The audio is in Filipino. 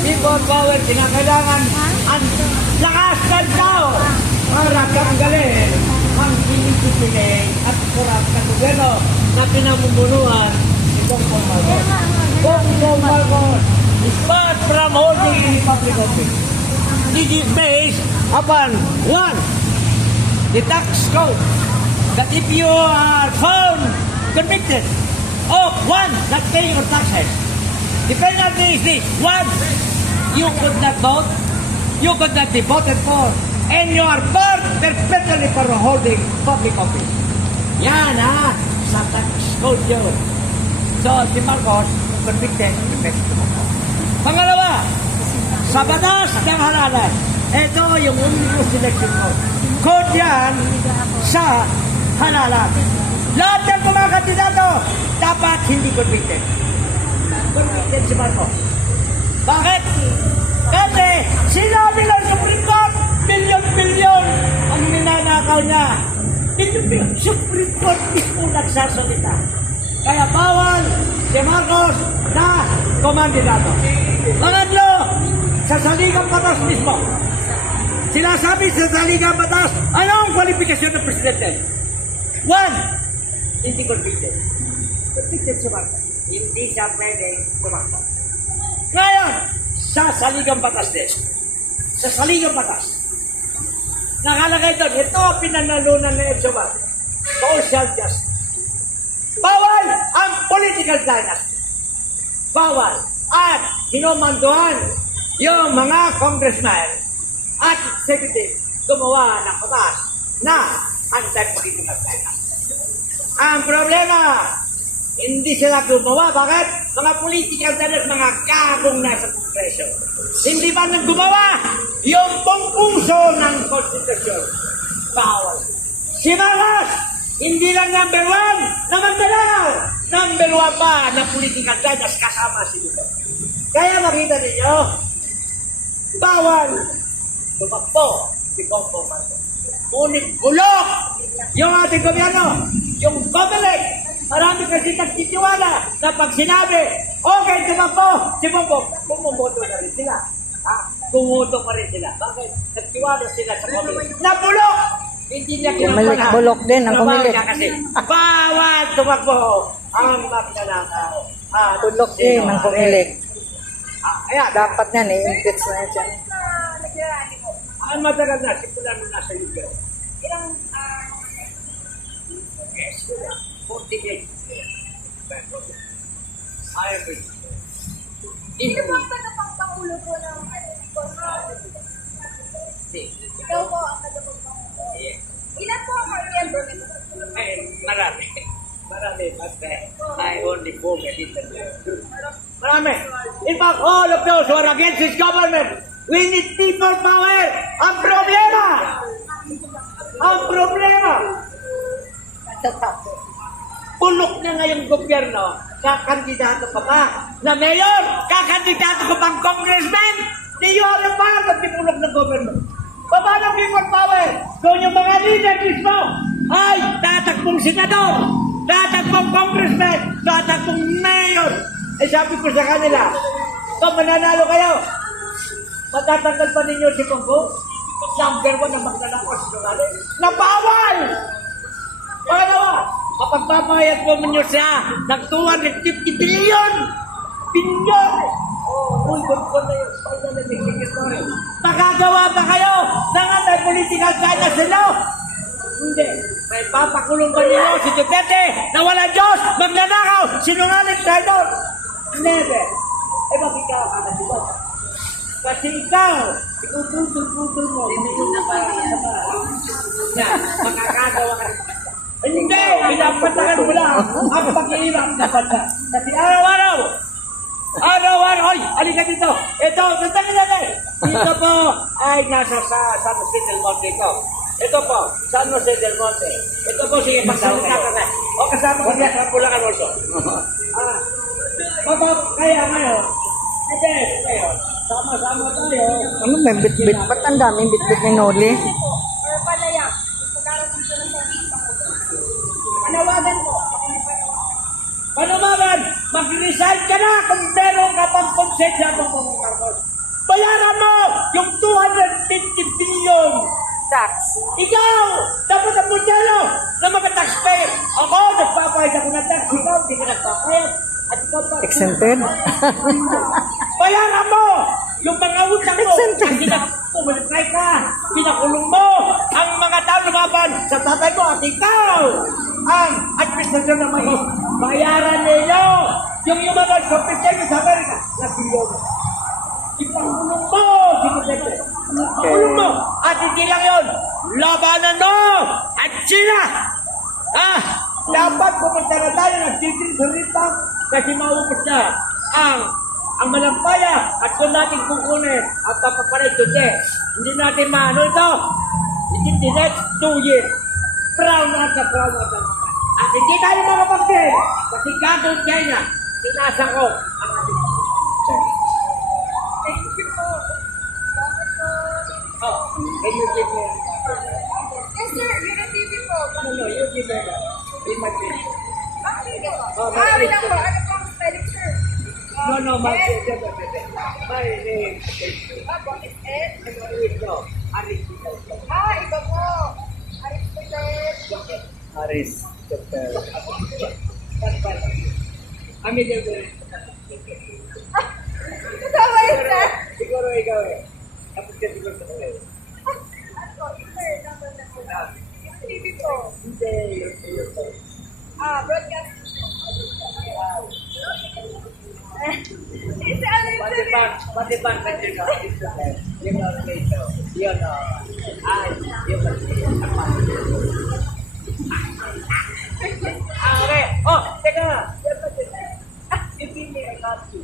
People power, kinakailangan ang lakas ng tao para tanggalin ang pinipili at kurap na gobyerno na pinamumunuan ni Bongbong Marcos. Bongbong Marcos is far from holding any public office. It is based upon one, the tax code, that if you are found convicted of one, not paying your taxes, the penalty is this: one, you could not vote, you could not be voted for, and you are barred perpetually for holding public office. Yan sa tax code yun. So, si Marcos, convicted, effective. Pangalawa, sa batas ng halalan, ito yung Omnibus Election Code. Code yan sa halalan. Lahat ng mga kandidato, dapat hindi convicted. Convicted si Marcos. Bakit? Kasi sinabi ng Supreme Court, bilyon-bilyon ang ninanakaw niya. Bilyon-bilyon. Supreme Court mismo nagsasalita. Kaya bawal si Marcos na kumandidato. Pangatlo, sa saligang batas mismo. Sinasabi sa saligang batas, anong kwalifikasyon ng presidente? One, hindi convicted. Convicted si Marcos. Hindi siya pwede tumakbo. Ngayon, sa saligang batas din. Sa saligang batas. Nakalagay doon, ito pinanalunan ng EDSA, social justice. Bawal ang political dynasty. Bawal. At hinumanduhan yung mga congressman at executive gumawa ng batas na anti-political dynasty. Ang problema, hindi sila gumawa. Bakit? Mga political dynasty, mga kagong nasa Kongreso. Hindi ba nang gumawa yung pangpuso ng konstitusyon? Bawal. Si Marcos, hindi lang number one na Mindanao, number one pa na political dynasty kasama si Duterte. Kaya makita ninyo, bawal tumakbo si Bongbong Marcos. Ngunit bulok yung ating gobyerno, yung government. Marami kasi nagtitiwala na pag sinabi, okay, tumakbo si Bongbong, bumuboto na rin sila. Bumuboto pa rin sila. Bakit? Nagtiwala sila sa government. Nabulok! Hindi niya kinapanahan. Bulok din ang kumilit. Kasi bawal tumakbo ang magnanakaw. Bulok din ang kumilit. Kaya Dapat nga i-impeach na siya. ang matagal na, simulan mo nasa UK. Ilang, Yes, 48. I agree. sino po ang tagapagpangulo po ng Ikaw po ang tagapagpangulo. Yes. Ilan po ang member nito? Ay, marami. Marami, but I only go at it. Marami. In fact, all of those who are against this government, we need people power. Ang problema! Pulok na ngayong gobyerno, kakandidato ka pa na mayor, kakandidato ka pang congressman, di yun ang part of pulok ng gobyerno. Paano people power? Kung yung mga leader mismo ay tatakbong senador, tatakbong congressman, tatakbong mayor. Eh sabi ko sa kanila, kung mananalo kayo, matatanggal pa ninyo si Bongbong? Number one na magnanakos na bawal! Pangalawa, mapagbabayad mo ninyo siya ng 250 billion! Billion! Uy, good na yun. Magagawa ba kayo ng anti-political dynasty law? Hindi. May papakulong ba ninyo si Duterte na wala Diyos, magnanakaw, sinungaling traitor? Never. Eh, bakit ka kakasibat? Kasi ikaw, ipuputol-putol mo, hindi yung na makakagawa ka. Hindi, pinapatagal mo lang ang pag-iirap na banda. Kasi araw-araw, hoy, halika dito. Ito, nandang natin. Dito po ay nasa San Jose del Monte ito. Ito po, San Jose del Monte. Ito po, sige, magsalita ka na. O kasama ko niya sa Bulacan also. Kaya ngayon, hindi, ngayon, sama-sama tayo. Ano, may bit-bit. Ba't ang daming bit-bit ni Noli? Or palaya? Pagkarating ko na sa Mag-resign ka na kung meron ka pang konsensya mo kung Marcos. Bayaran mo yung 250 billion. Tax. Ikaw! Dapat ang modelo na mga taxpayer. Ako, nagpapayad ako ng tax. Ikaw, hindi ka nagpapayad. At ikaw pa. Exempted. Bayaran mo yung mga utang mo. Kasi pumalipay ka. Pinakulong mo ang mga tao lumaban sa tatay ko at ikaw. Ang administrasyon ng mga bayaran ninyo yung mga compensation sa Amerika na bilyon. Ipakulong mo, sinusente. Ipakulong mo. At hindi lang yun. Labanan mo at sila. Dapat pupunta na tayo ng titin sa ripang kasi maupos na ang malampaya at kung natin kukunin ang papapalit today, hindi natin maano ito. In the next 2 years, brown at the brown at the at hindi tayo makapagpil kasi gagawin China, sinasa ko ang ating Thank you po. Bakit po? oh, can you give me Yes, sir. Unit TV po. no, you give me that. In my face. Bakit po? Oh, my Wala face. po. Ano po ang spelling, sir? No, my Yes. my name. Apo, is it? Ito, Aristotle. Iba po. Aristotle. Aris. Amin yung Kasama yun, sir. siguro ikaw eh. Tapos ka siguro sa kayo. Ano, sir. Naman na po. Unit TV po. Hindi, Broadcast. Isa ano yun, sir? pati bang kasi ka, yung later, yun, yung okay. Oh, teka nga. Give me a copy.